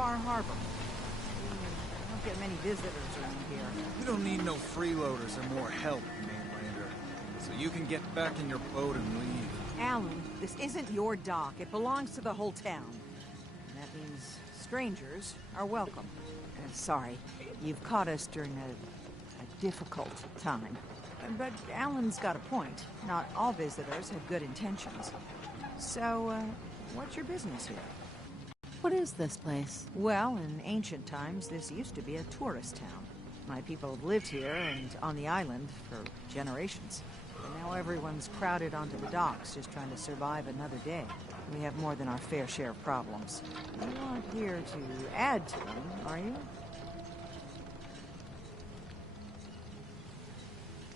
Far Harbor. I don't get many visitors around here. We don't need no freeloaders or more help, mainlander. So you can get back in your boat and leave. Alan, this isn't your dock. It belongs to the whole town. And that means strangers are welcome. Sorry, you've caught us during a difficult time. But Alan's got a point. Not all visitors have good intentions. So, what's your business here? What is this place? Well, in ancient times, this used to be a tourist town. My people have lived here and on the island for generations. And now everyone's crowded onto the docks, just trying to survive another day. We have more than our fair share of problems. You aren't here to add to them, are you?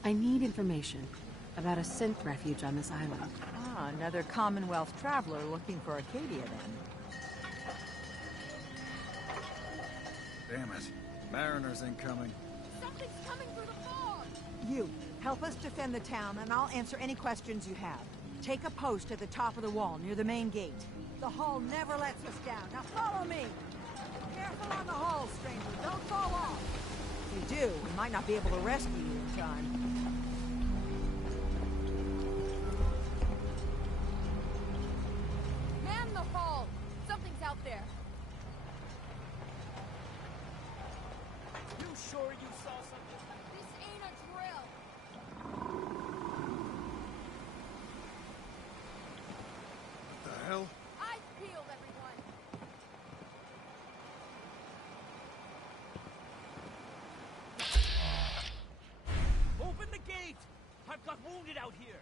I need information about a synth refuge on this island. Ah, another Commonwealth traveler looking for Acadia, then. Damn it. Mariners incoming. Something's coming through the fog! You, help us defend the town, and I'll answer any questions you have. Take a post at the top of the wall, near the main gate. The hull never lets us down. Now follow me! Careful on the hull, stranger. Don't fall off! If you do, we might not be able to rescue you in time. Man the hull! Something's out there. You sure you saw something? This ain't a drill. What the hell? Eyes peeled, everyone. Open the gate! I've got wounded out here.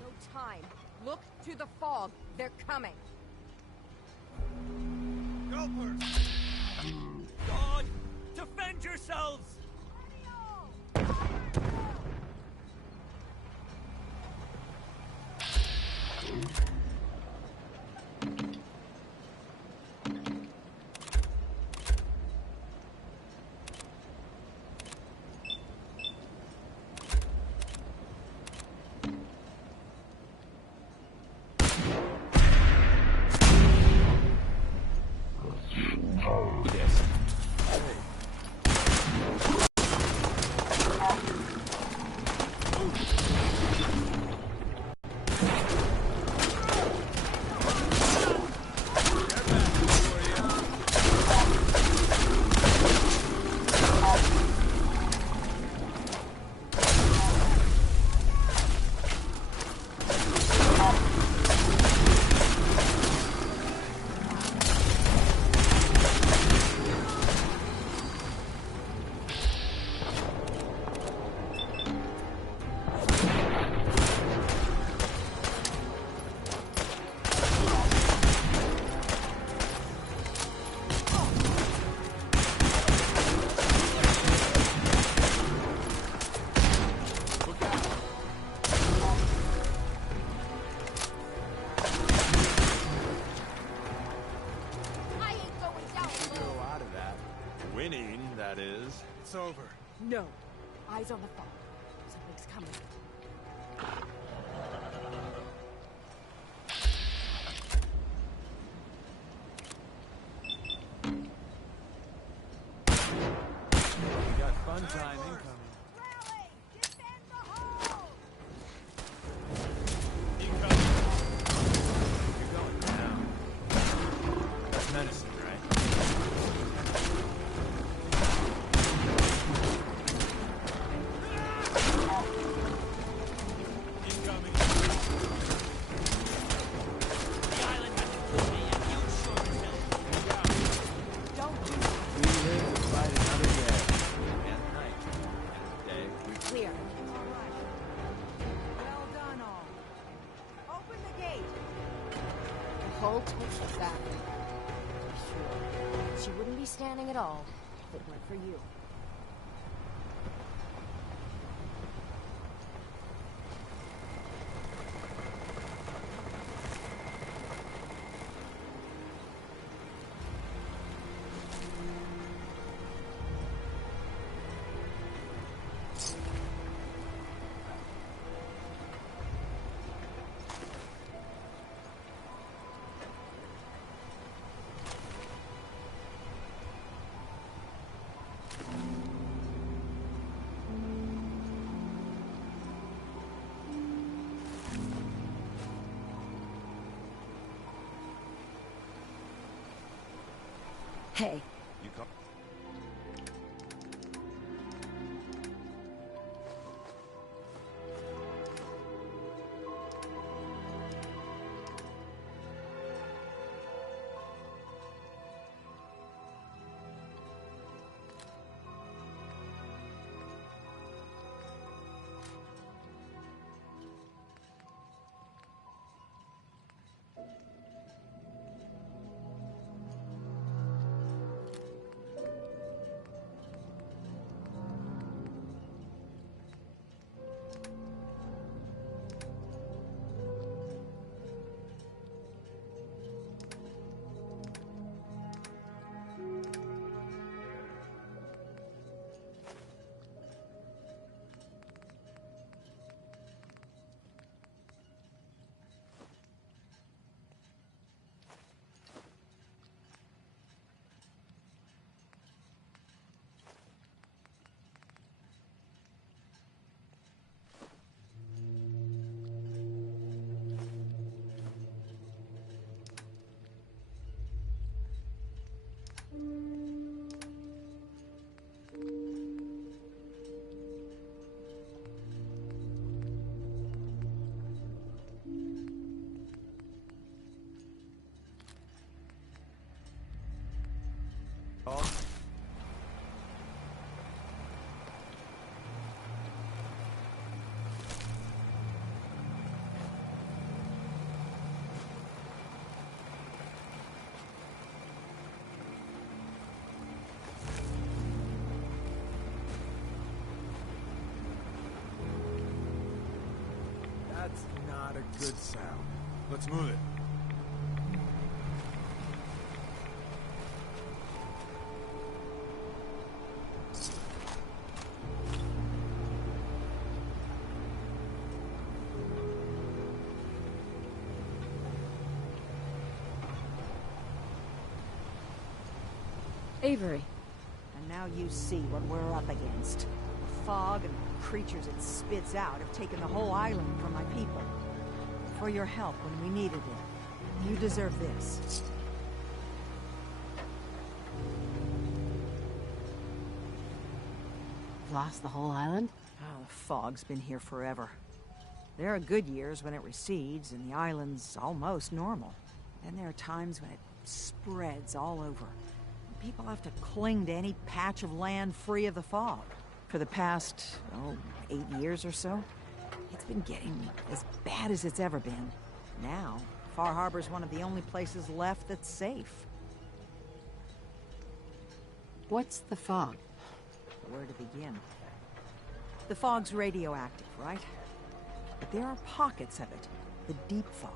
No time. Look to the fog. They're coming. Gulpers! God! Defend yourselves! Winning, that is. It's over. No. Eyes on the fog. Something's coming. We got fun time incoming. Rally! Defend the hull! Incoming. You're going down. That's medicine, right? Incoming. The island hasn't killed me yet. You sure as hell. Don't do We live to fight another day. And night. And day. We Clear. all right. Well done, all. Open the gate. The hull touched back. Sure. She wouldn't be standing at all if it weren't for you. Hey, You come. That's not a good sound. Let's move it. Avery. And now you see what we're up against. The fog and the creatures it spits out have taken the whole island from my people. For your help when we needed it. You deserve this. Lost the whole island? Oh, the fog's been here forever. There are good years when it recedes and the island's almost normal. Then there are times when it spreads all over. People have to cling to any patch of land free of the fog. For the past, 8 years or so, it's been getting as bad as it's ever been. Now, Far Harbor's one of the only places left that's safe. What's the fog? Where to begin? The fog's radioactive, right? But there are pockets of it, the deep fog,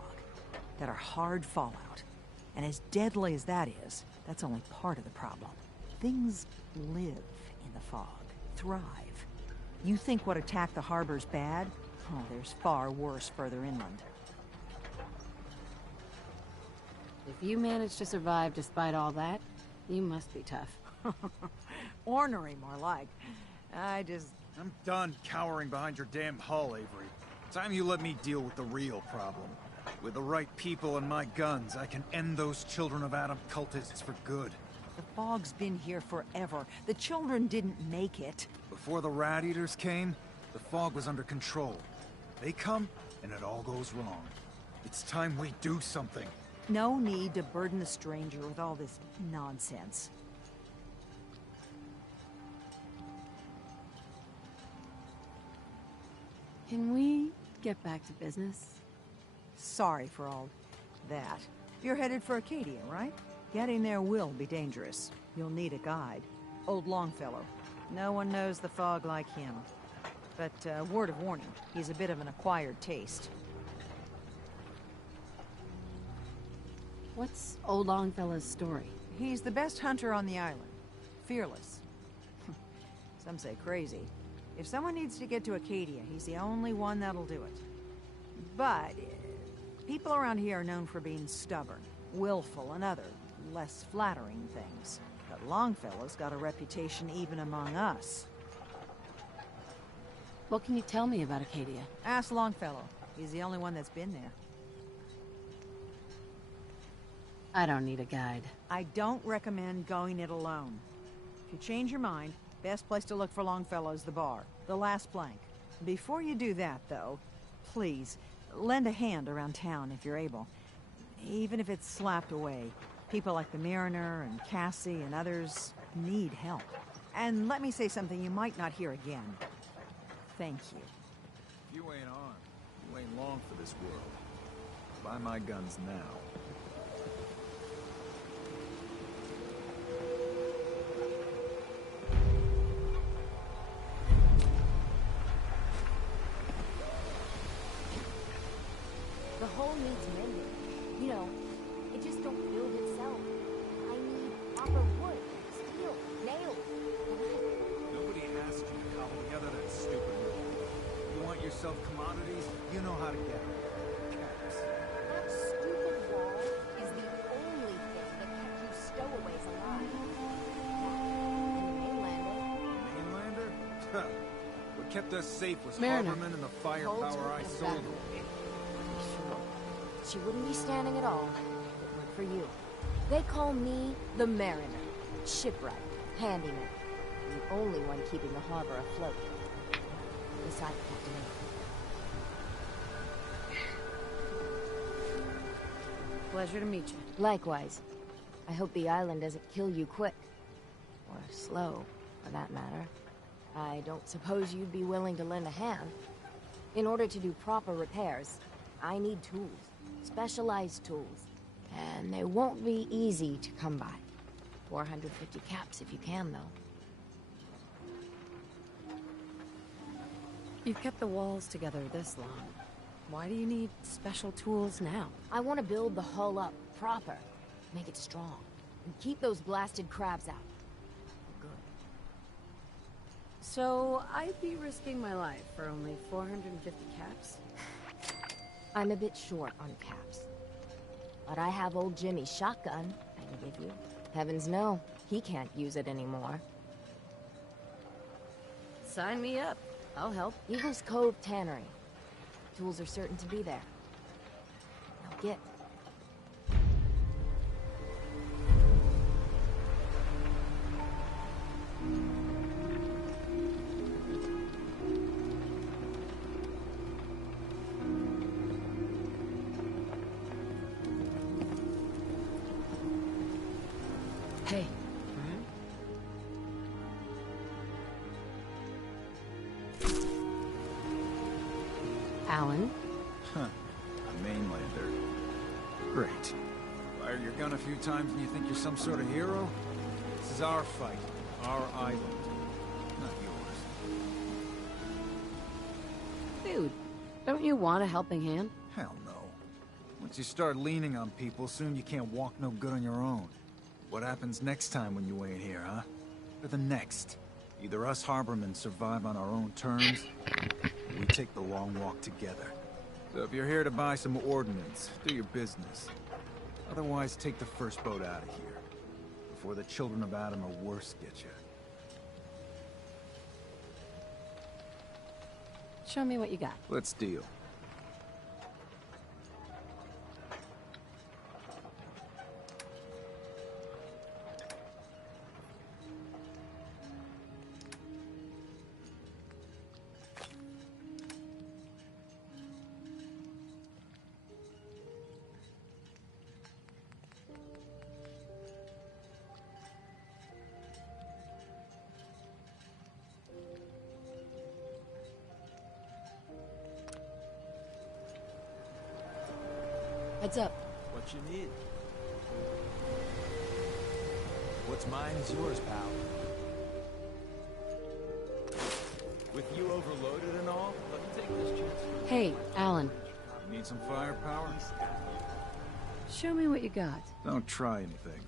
that are hard fallout. And as deadly as that is, that's only part of the problem. Things live in the fog, thrive. You think what attacked the harbor's bad? Oh, there's far worse further inland. If you managed to survive despite all that, you must be tough. Ornery, more like. I'm done cowering behind your damn hull, Avery. Time you let me deal with the real problem. With the right people and my guns, I can end those Children of Adam cultists for good. The fog's been here forever. The children didn't make it. Before the Rat Eaters came, the fog was under control. They come, and it all goes wrong. It's time we do something. No need to burden the stranger with all this nonsense. Can we get back to business? Sorry for all that. You're headed for Acadia, right? Getting there will be dangerous. You'll need a guide. Old Longfellow. No one knows the fog like him. But, word of warning, he's a bit of an acquired taste. What's old Longfellow's story? He's the best hunter on the island. Fearless. Some say crazy. If someone needs to get to Acadia, he's the only one that'll do it. But people around here are known for being stubborn, willful, and other, less flattering things. But Longfellow's got a reputation even among us. What can you tell me about Acadia? Ask Longfellow. He's the only one that's been there. I don't need a guide. I don't recommend going it alone. If you change your mind, best place to look for Longfellow's the bar, the last plank. Before you do that, though, please, lend a hand around town if you're able. Even if it's slapped away. People like the Mariner and Cassie and others need help. And let me say something you might not hear again. Thank you. If you ain't armed, you ain't long for this world. Buy my guns now. The hull needs mending. You know, it just don't build itself. I need proper wood, steel, nails. Nobody asked you to cobble together that stupid wall. You want yourself commodities? You know how to get them. Caps. That stupid wall is the only thing that kept you stowaways alive. Mainlander? What kept us safe was Mariner. Harborman and the firepower I sold her. Sure. She wouldn't be standing at all if it weren't for you. They call me the Mariner, shipwright, handyman, the only one keeping the harbor afloat. Besides Captain Ahab. Pleasure to meet you. Likewise. I hope the island doesn't kill you quick. Or slow, for that matter. I don't suppose you'd be willing to lend a hand. In order to do proper repairs, I need tools. Specialized tools. And they won't be easy to come by. 450 caps if you can, though. You've kept the walls together this long. Why do you need special tools now? I want to build the hull up proper. Make it strong. And keep those blasted crabs out. Good. So, I'd be risking my life for only 450 caps? I'm a bit short on caps. But I have old Jimmy's shotgun I can give you. Heavens no, he can't use it anymore. Sign me up. I'll help. Eagles Cove Tannery. Tools are certain to be there. Now get. Hey. Alan? Huh. A mainlander. Great. Fire your gun a few times and you think you're some sort of hero? This is our fight. Our island. Not yours. Dude, don't you want a helping hand? Hell no. Once you start leaning on people, soon you can't walk no good on your own. What happens next time when you ain't here, huh? Or the next? Either us harbormen survive on our own terms, or we take the long walk together. So if you're here to buy some ordnance, do your business. Otherwise, take the first boat out of here, before the children of Adam or worse get you. Show me what you got. Let's deal. Heads up. What you need? What's mine is yours, pal. With you overloaded and all, let me take this chance. Hey, Alan. You need some firepower? Show me what you got. Don't try anything.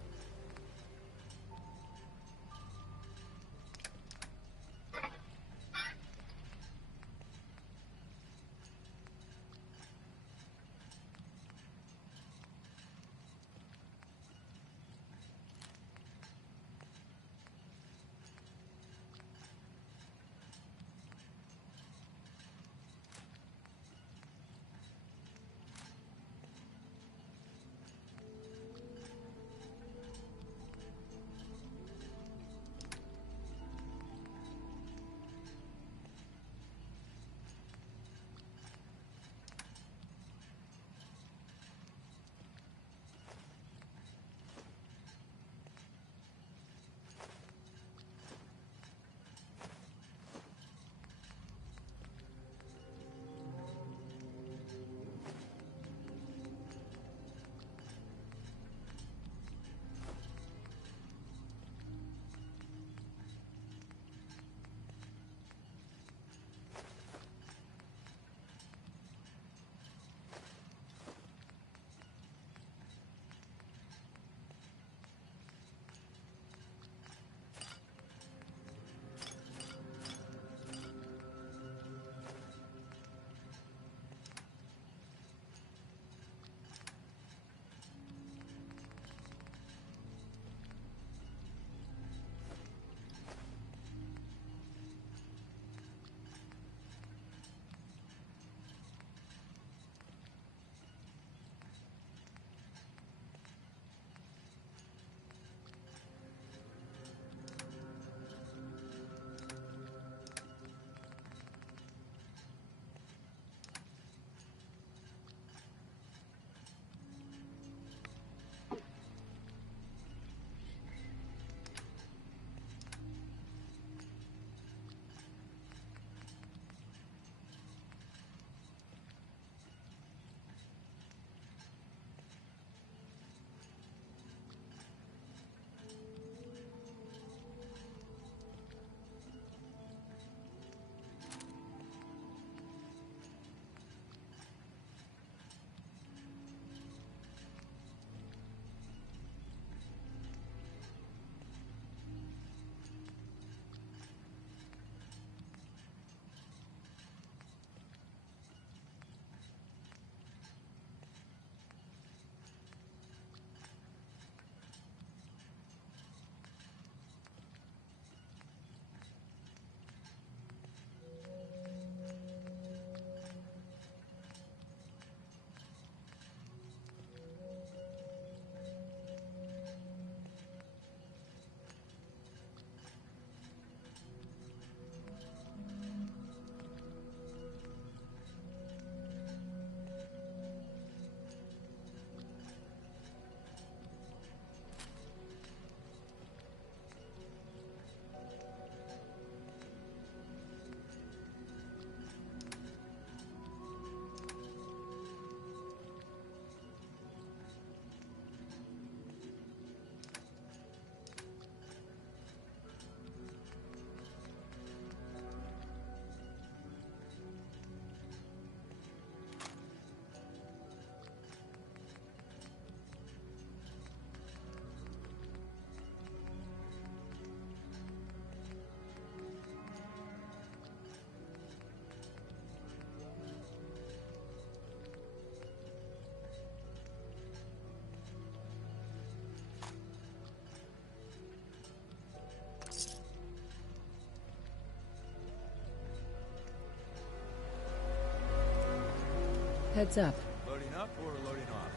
Heads up. Loading up or loading off?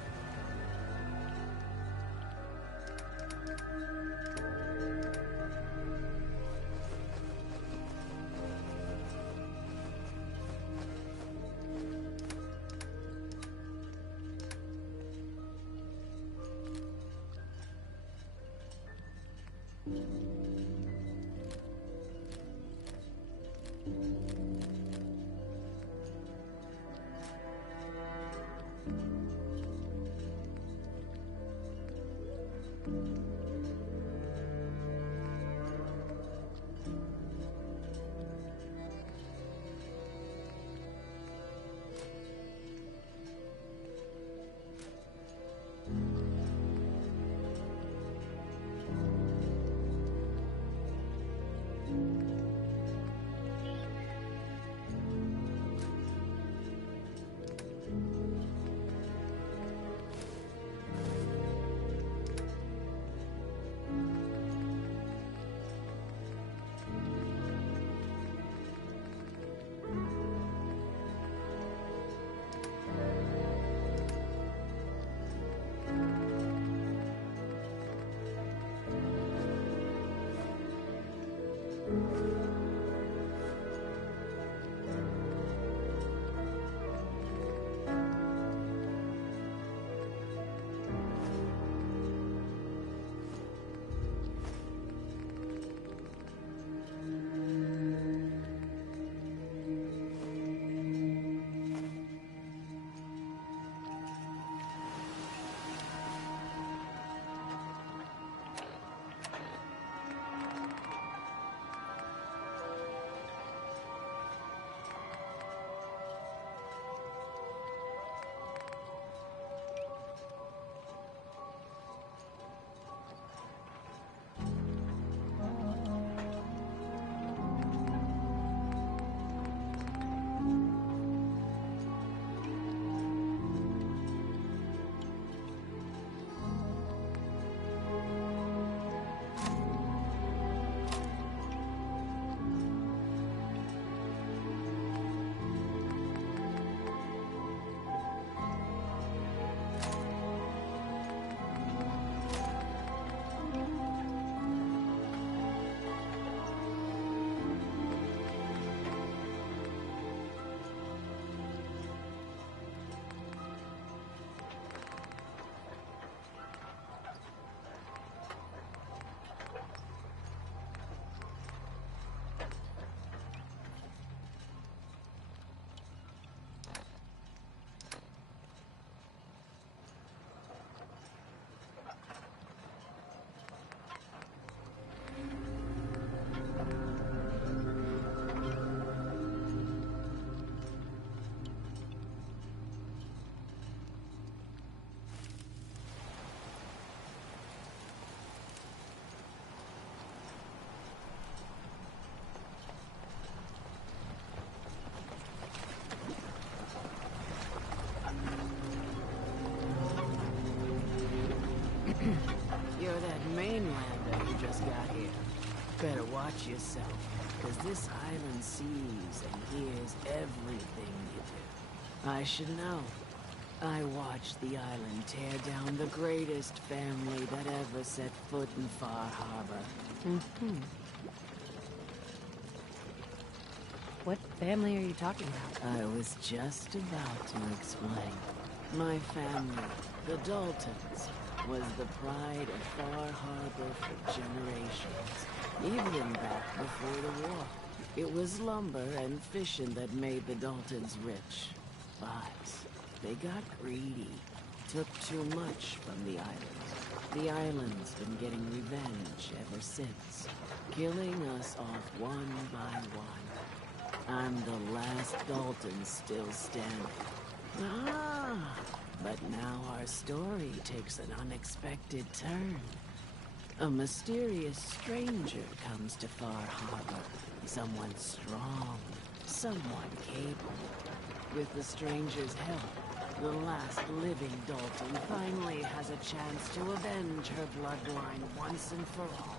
You're that mainlander who just got here. Better watch yourself, because this island sees and hears everything you do. I should know. I watched the island tear down the greatest family that ever set foot in Far Harbor. What family are you talking about? I was just about to explain. My family, the Daltons, was the pride of Far Harbor for generations, even back before the war. It was lumber and fishing that made the Daltons rich. But they got greedy, took too much from the island. The island's been getting revenge ever since, killing us off one by one. I'm the last Dalton still standing. But now our story takes an unexpected turn. A mysterious stranger comes to Far Harbor. Someone strong, someone capable. With the stranger's help, the last living Dalton finally has a chance to avenge her bloodline once and for all.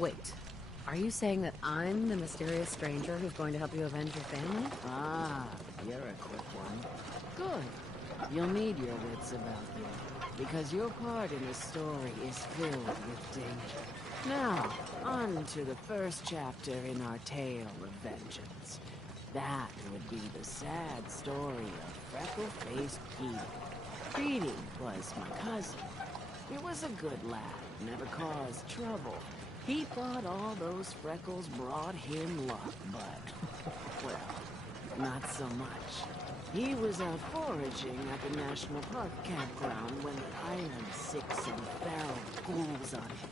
Wait, are you saying that I'm the mysterious stranger who's going to help you avenge your family? Ah, you're a quick one. Good. You'll need your wits about you, because your part in the story is filled with danger. Now, on to the first chapter in our tale of vengeance. That would be the sad story of freckle-faced Petey. Petey was my cousin. He was a good lad, never caused trouble. He thought all those freckles brought him luck, but, well, not so much. He was out foraging at the National Park campground when the island sick some feral ghouls on him.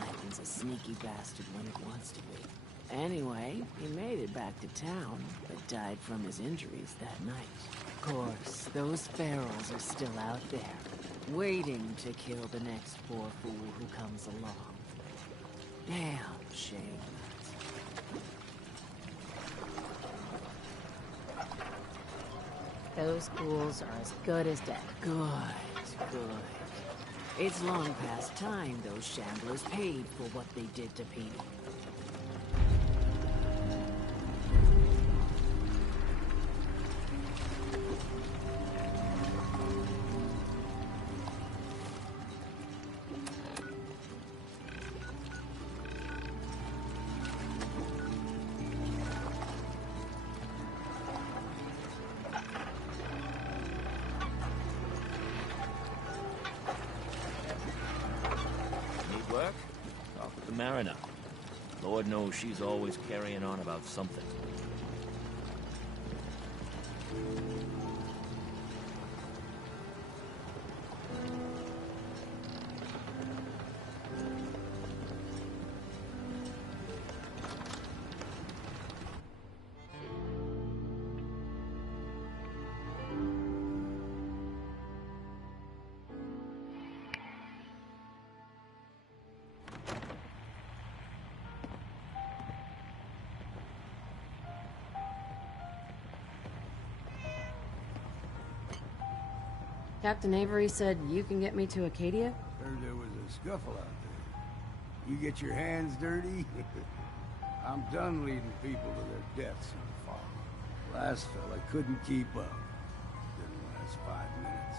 Island's a sneaky bastard when it wants to be. Anyway, he made it back to town, but died from his injuries that night. Of course, those ferals are still out there, waiting to kill the next poor fool who comes along. Damn shame. Those ghouls are as good as dead. Good, good. It's long past time those shamblers paid for what they did to Petey. Need work? Talk with the mariner. Lord knows she's always carrying on about something. Captain Avery said you can get me to Acadia? Heard there was a scuffle out there. You get your hands dirty? I'm done leading people to their deaths in the fog. Last fella couldn't keep up. Didn't last 5 minutes.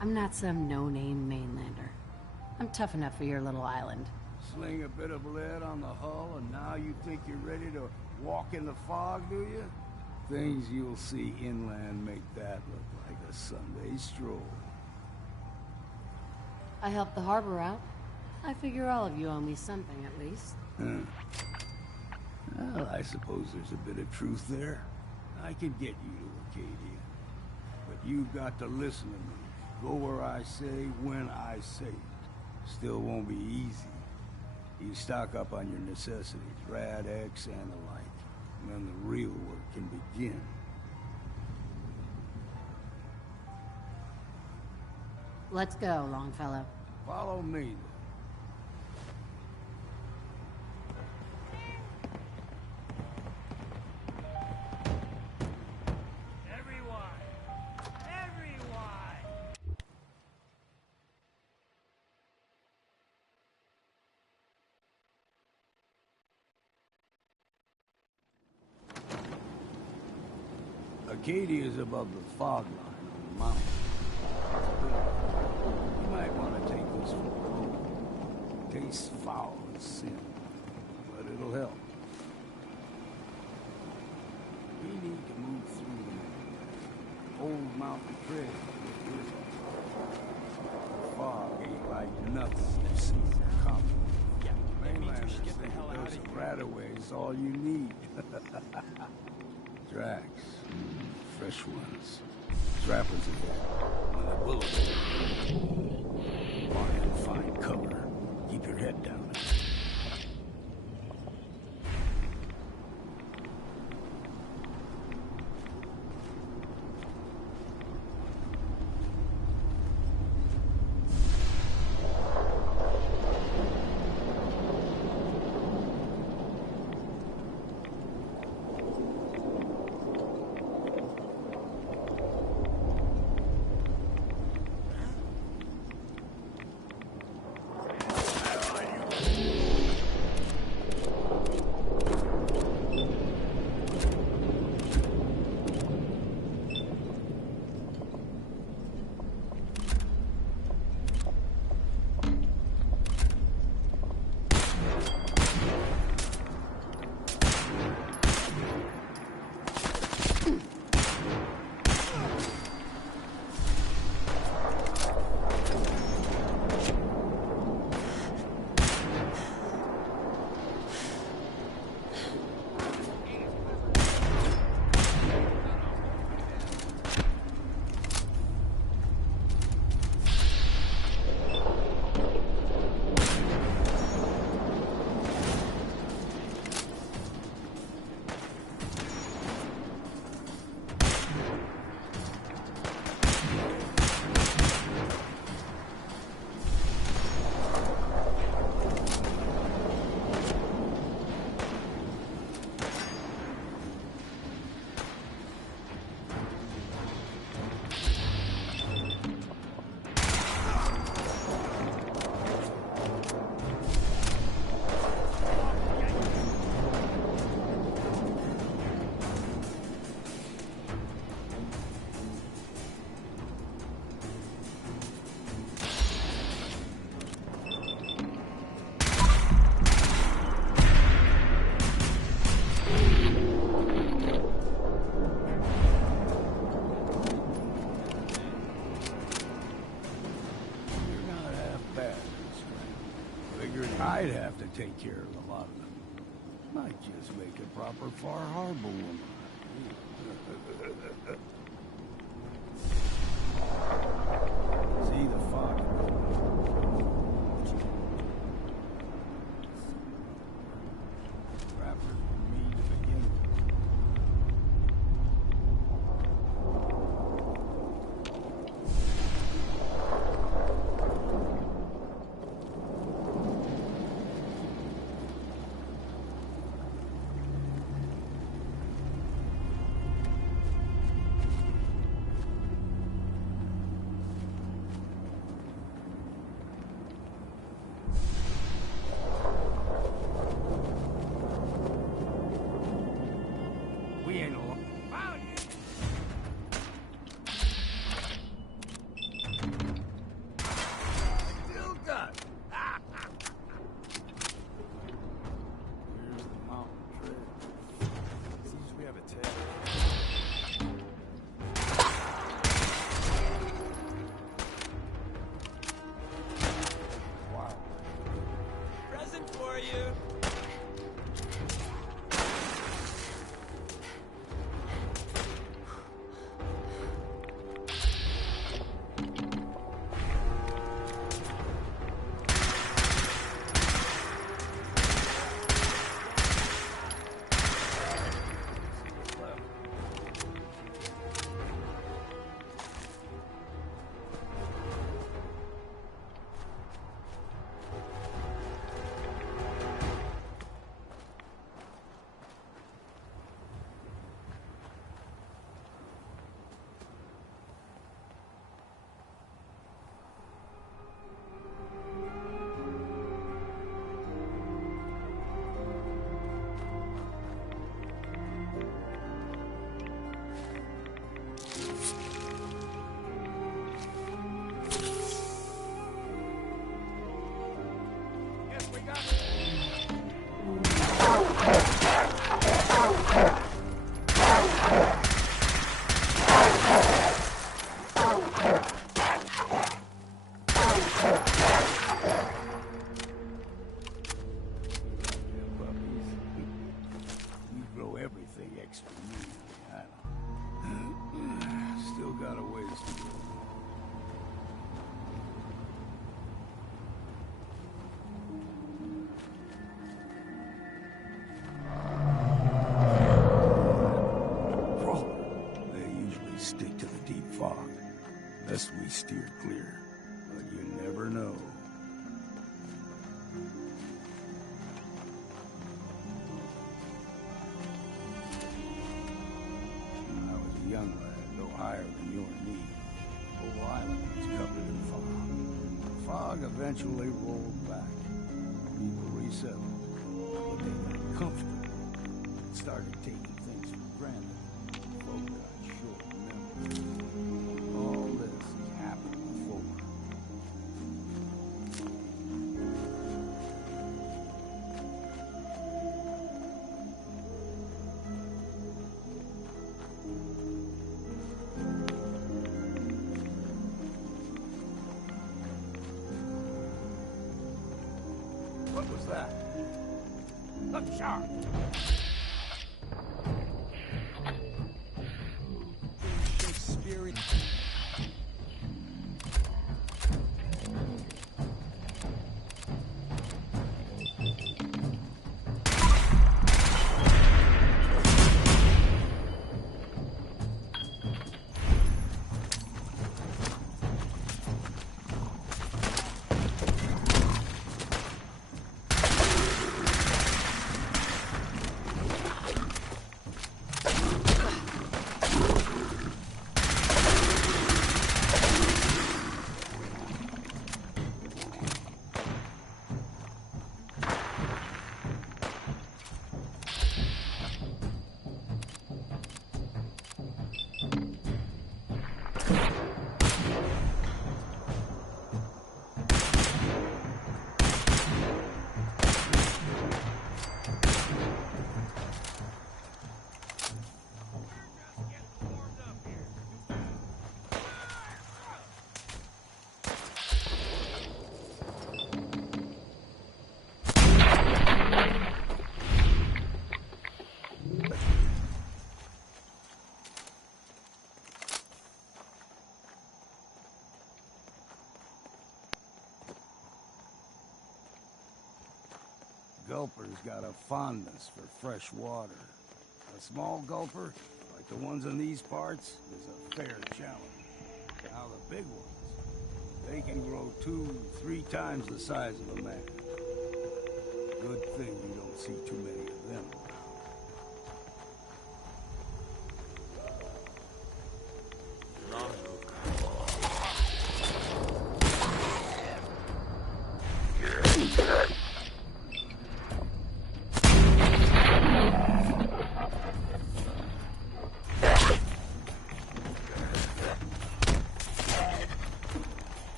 I'm not some no-name mainlander. I'm tough enough for your little island. Sling a bit of lead on the hull and now you think you're ready to walk in the fog, do you? Things you'll see inland make that look like a Sunday stroll. I helped the harbor out. I figure all of you owe me something, at least. Well, I suppose there's a bit of truth there. I could get you to Acadia. But you've got to listen to me. Go where I say, when I say it. Still won't be easy. You stock up on your necessities, Rad X and the like. Then the real work can begin. Let's go, Longfellow. Follow me, then. Acadia is above the fog line on the mountain. You might want to take this for a road. Tastes foul and sin, but it'll help. We need to move through the old mountain trail. The fog ain't like nothing you've seen coming. Yeah, that means we Mainlanders should get the think hell a out dose of of here. Radaway is all you need. Drax. Fresh ones. Trappers again. When the bullets find cover. Keep your head down. I'd have to take care of a lot of them. Might just make a proper Far Harbor woman. See the fog. Rappers were mean to begin with. We ain't alone. Found you! Still done. Here's the mountain trail. Seems we have a tail. Wow. Present for you. Yes, we got it. Them puppies. You grow everything extra mean. I know. Still got a ways to go. They usually stick to the deep fog, lest we steer clear. But you never know. When I was a young lad, no higher than you and me, whole island was covered in fog. The fog eventually rolled back. People resettled, but they got comfortable and started taking things for granted. Folk got short memories. All this has happened before. What was that? Look sharp! Shakespeare. Gulper's got a fondness for fresh water. A small gulper, like the ones in these parts, is a fair challenge. Now the big ones, they can grow 2-3 times the size of a man. Good thing you don't see too many of them around.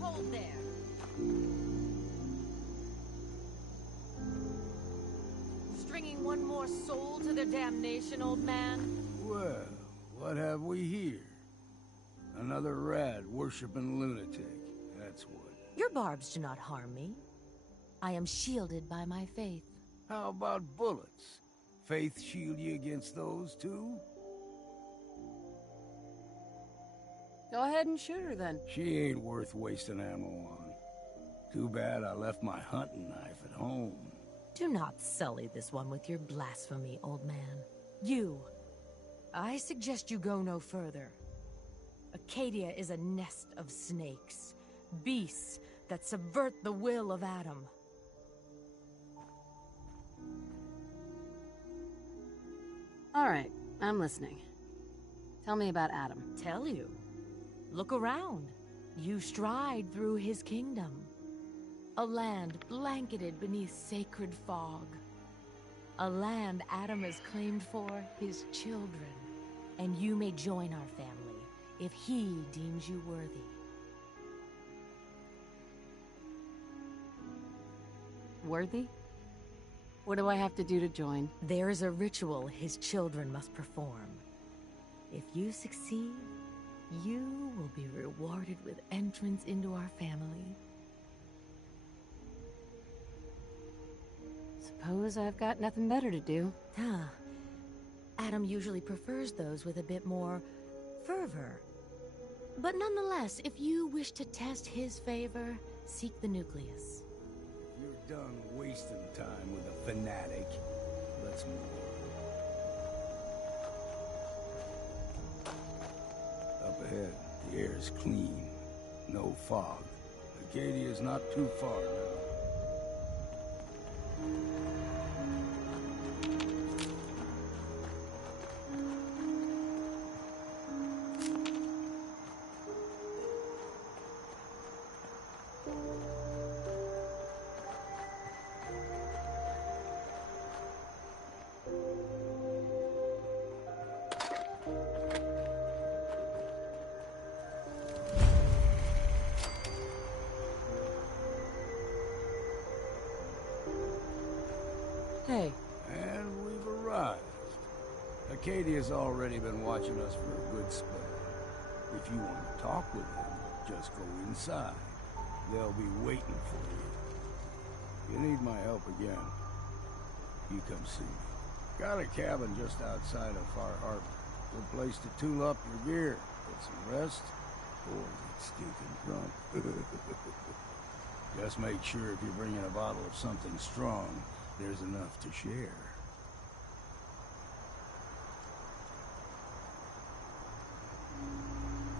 Hold there. Stringing one more soul to their damnation, old man? Well, what have we here? Another rad worshipping lunatic, that's what. Your barbs do not harm me. I am shielded by my faith. How about bullets? Faith shield you against those too? Go ahead and shoot her then. She ain't worth wasting ammo on. Too bad I left my hunting knife at home. Do not sully this one with your blasphemy, old man. You. I suggest you go no further. Acadia is a nest of snakes. Beasts that subvert the will of Adam. All right, I'm listening. Tell me about Adam. Tell you. Look around. You stride through his kingdom. A land blanketed beneath sacred fog. A land Adam has claimed for his children. And you may join our family if he deems you worthy. Worthy? What do I have to do to join? There is a ritual his children must perform. If you succeed, you will be rewarded with entrance into our family. Suppose I've got nothing better to do. Adam usually prefers those with a bit more fervor. But nonetheless, if you wish to test his favor, seek the nucleus. If you're done wasting time with a fanatic, let's move on. Up ahead, the air is clean. No fog. Acadia's not too far now. Hey. And we've arrived. Acadia's already been watching us for a good spell. If you want to talk with them, just go inside. They'll be waiting for you. If you need my help again, you come see me. Got a cabin just outside of Far Harbor. Good place to tool up your gear, get some rest, or get stinking drunk. Just make sure if you're bringing a bottle of something strong, there's enough to share.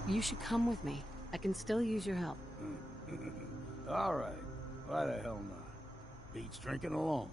You should come with me. I can still use your help. All right. Why the hell not? Beats drinking alone.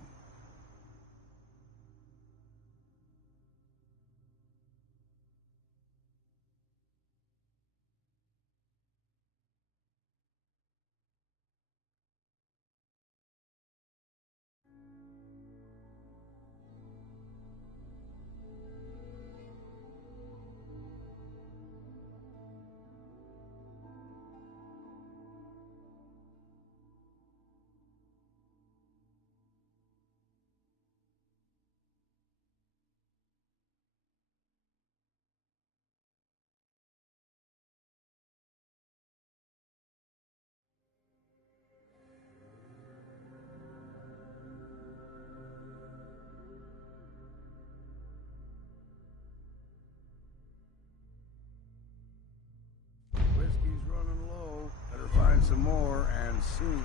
some more, and soon.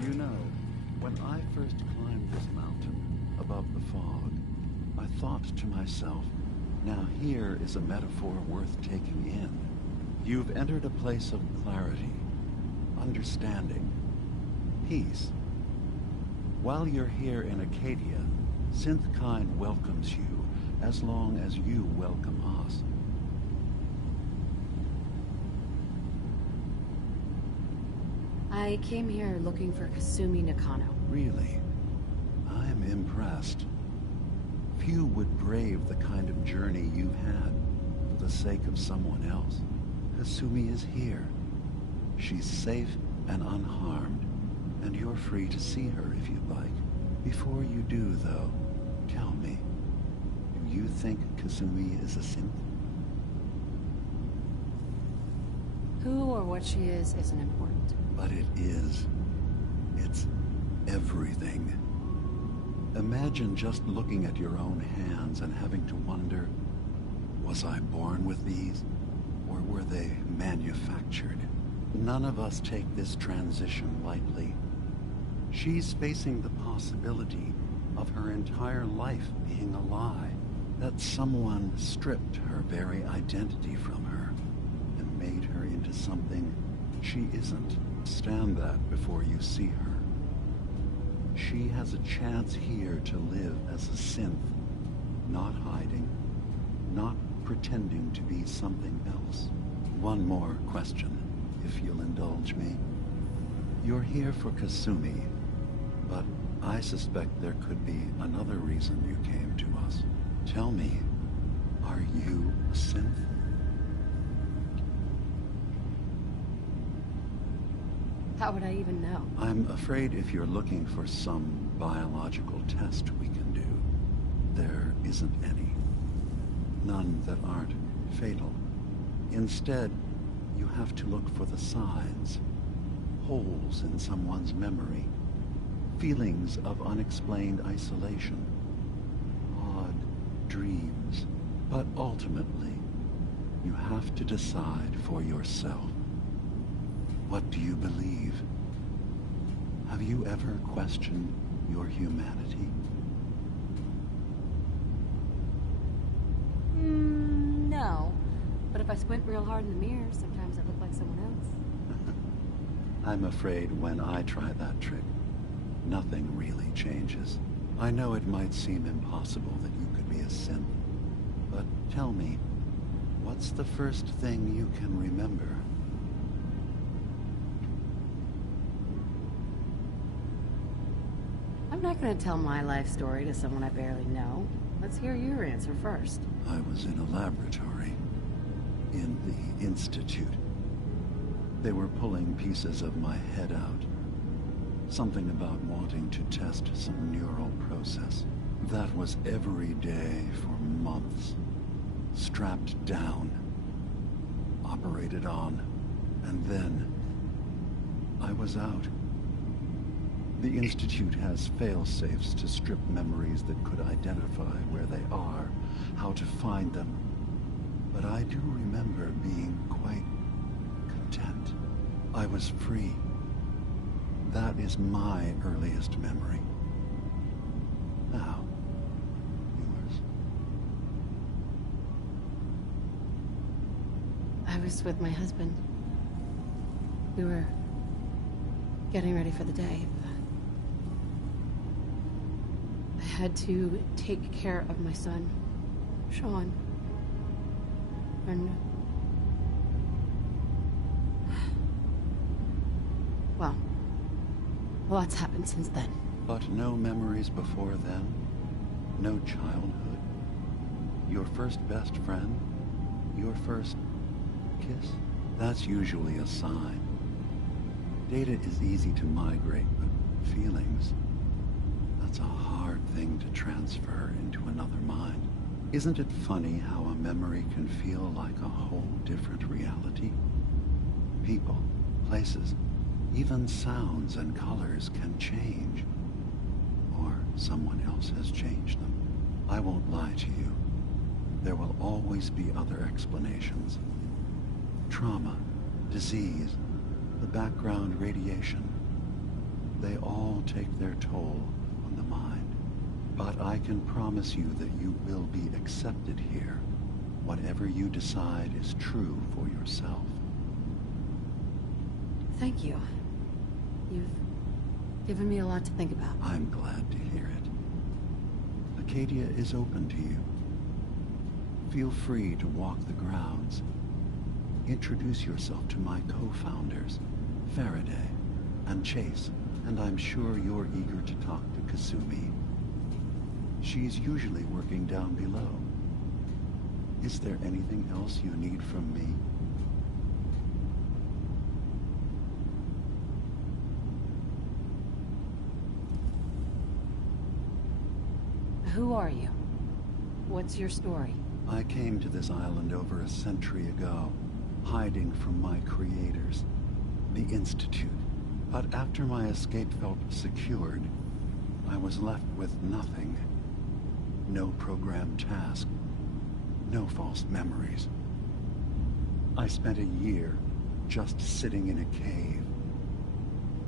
You know, when I first climbed this mountain above the fog, I thought to myself, now here is a metaphor worth taking in. You've entered a place of clarity, understanding, peace. While you're here in Acadia, Synthkind welcomes you as long as you welcome us. I came here looking for Kasumi Nakano. Really? I'm impressed. Few would brave the kind of journey you've had for the sake of someone else. Kasumi is here. She's safe and unharmed, and you're free to see her if you'd like. Before you do, though, tell me, do you think Kasumi is a synth? Who or what she is isn't important. But it is. It's everything. Imagine just looking at your own hands and having to wonder, was I born with these, or were they manufactured? None of us take this transition lightly. She's facing the possibility of her entire life being a lie, that someone stripped her very identity from her and made her into something she isn't. Stand that before you see her. She has a chance here to live as a synth, not hiding, not pretending to be something else. One more question, if you'll indulge me. You're here for Kasumi, but I suspect there could be another reason you came to us. Tell me, are you a synth? How would I even know? I'm afraid if you're looking for some biological test we can do, there isn't any. None that aren't fatal. Instead, you have to look for the signs, holes in someone's memory, feelings of unexplained isolation, odd dreams. But ultimately, you have to decide for yourself. What do you believe? Have you ever questioned your humanity? No. But if I squint real hard in the mirror, sometimes I look like someone else. I'm afraid when I try that trick, nothing really changes. I know it might seem impossible that you could be a synth, but tell me, what's the first thing you can remember? I'm not going to tell my life story to someone I barely know. Let's hear your answer first. I was in a laboratory. In the Institute. They were pulling pieces of my head out. Something about wanting to test some neural process. That was every day for months. Strapped down. Operated on. And then I was out. The Institute has fail-safes to strip memories that could identify where they are, how to find them. But I do remember being quite content. I was free. That is my earliest memory. Now, yours. I was with my husband. We were getting ready for the day. I had to take care of my son. Sean. And... Well, lots happened since then. But no memories before then? No childhood? Your first best friend? Your first kiss? That's usually a sign. Data is easy to migrate, but feelings, that's a hard thing to transfer into another mind. Isn't it funny how a memory can feel like a whole different reality? People, places, even sounds and colors can change. Or someone else has changed them. I won't lie to you. There will always be other explanations. Trauma, disease, the background radiation. They all take their toll on the mind. But I can promise you that you will be accepted here. Whatever you decide is true for yourself. Thank you. You've given me a lot to think about. I'm glad to hear it. Acadia is open to you. Feel free to walk the grounds. Introduce yourself to my co-founders, Faraday and Chase, and I'm sure you're eager to talk to Kasumi. She's usually working down below. Is there anything else you need from me? Who are you? What's your story? I came to this island over a century ago, hiding from my creators, the Institute. But after my escape felt secured, I was left with nothing. No programmed task, no false memories. I spent a year just sitting in a cave.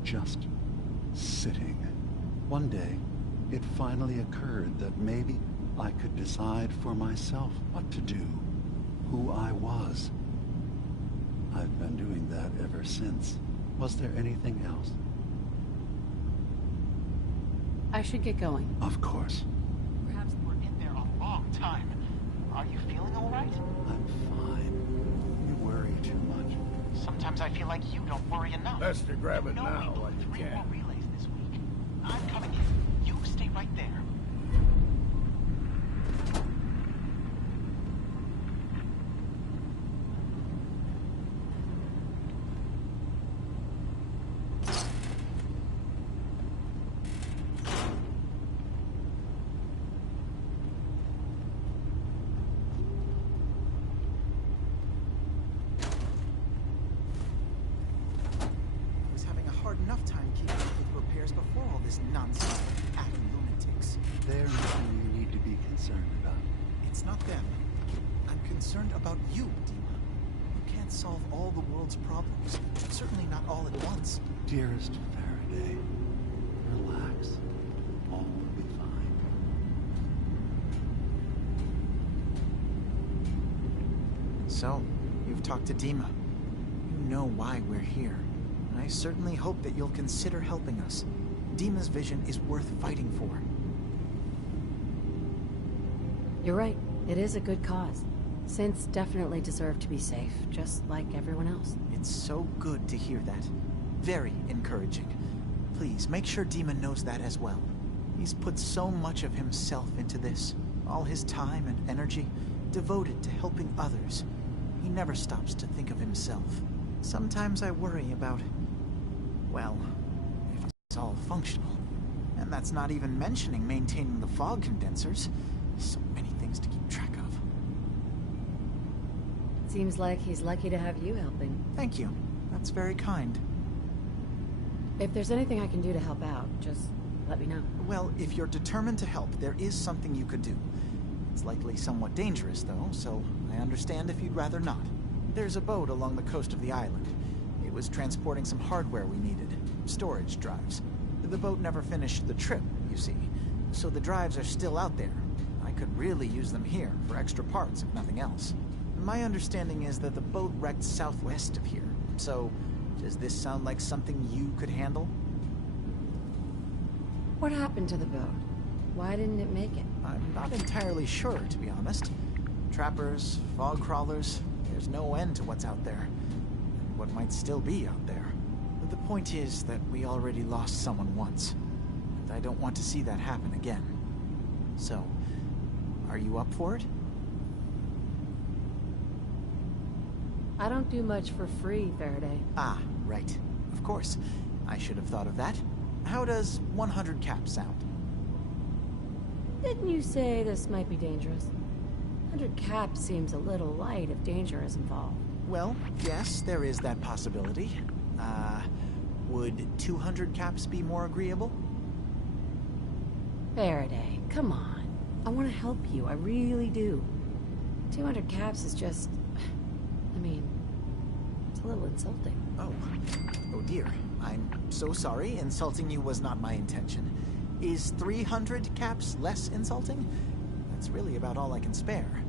Just sitting. One day, it finally occurred that maybe I could decide for myself what to do, who I was. I've been doing that ever since. Was there anything else? I should get going. Of course. Perhaps we're in there a long time. Are you feeling all right? I'm fine. You worry too much. Sometimes I feel like you don't worry enough. Best to grab it You know now we while blew you 3 more can. relays this week. I'm coming in. You stay right there. Enough time keeping up with repairs before all this nonsense with atom lunatics. They're nothing you need to be concerned about. It's not them. I'm concerned about you, Dima. You can't solve all the world's problems. Certainly not all at once. Dearest Faraday, relax. All will be fine. So, you've talked to Dima. You know why we're here. I certainly hope that you'll consider helping us. Dima's vision is worth fighting for. You're right. It is a good cause. Synths definitely deserve to be safe, just like everyone else. It's so good to hear that. Very encouraging. Please, make sure Dima knows that as well. He's put so much of himself into this. All his time and energy devoted to helping others. He never stops to think of himself. Sometimes I worry about... well, if it's all functional. And that's not even mentioning maintaining the fog condensers. So many things to keep track of. Seems like he's lucky to have you helping. Thank you. That's very kind. If there's anything I can do to help out, just let me know. Well, if you're determined to help, there is something you could do. It's likely somewhat dangerous, though, so I understand if you'd rather not. There's a boat along the coast of the island. It was transporting some hardware we needed. Storage drives. The boat never finished the trip, you see. So the drives are still out there. I could really use them here for extra parts, if nothing else. My understanding is that the boat wrecked southwest of here. So, does this sound like something you could handle? What happened to the boat? Why didn't it make it? I'm not entirely sure, to be honest. Trappers, fog crawlers, there's no end to what's out there. And what might still be out there. The point is that we already lost someone once. And I don't want to see that happen again. So, are you up for it? I don't do much for free, Faraday. Ah, right. Of course. I should have thought of that. How does 100 caps sound? Didn't you say this might be dangerous? 100 caps seems a little light if danger is involved. Well, yes, there is that possibility. Would 200 caps be more agreeable? Faraday, come on. I want to help you, I really do. 200 caps is just... I mean, it's a little insulting. Oh dear. I'm so sorry. Insulting you was not my intention. Is 300 caps less insulting? That's really about all I can spare.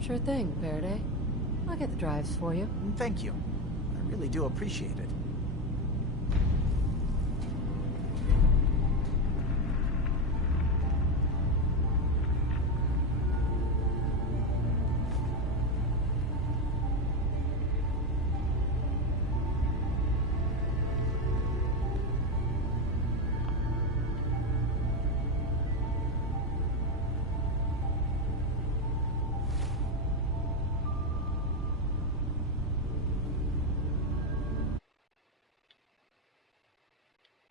Sure thing, Faraday. I'll get the drives for you. Thank you. I really do appreciate it.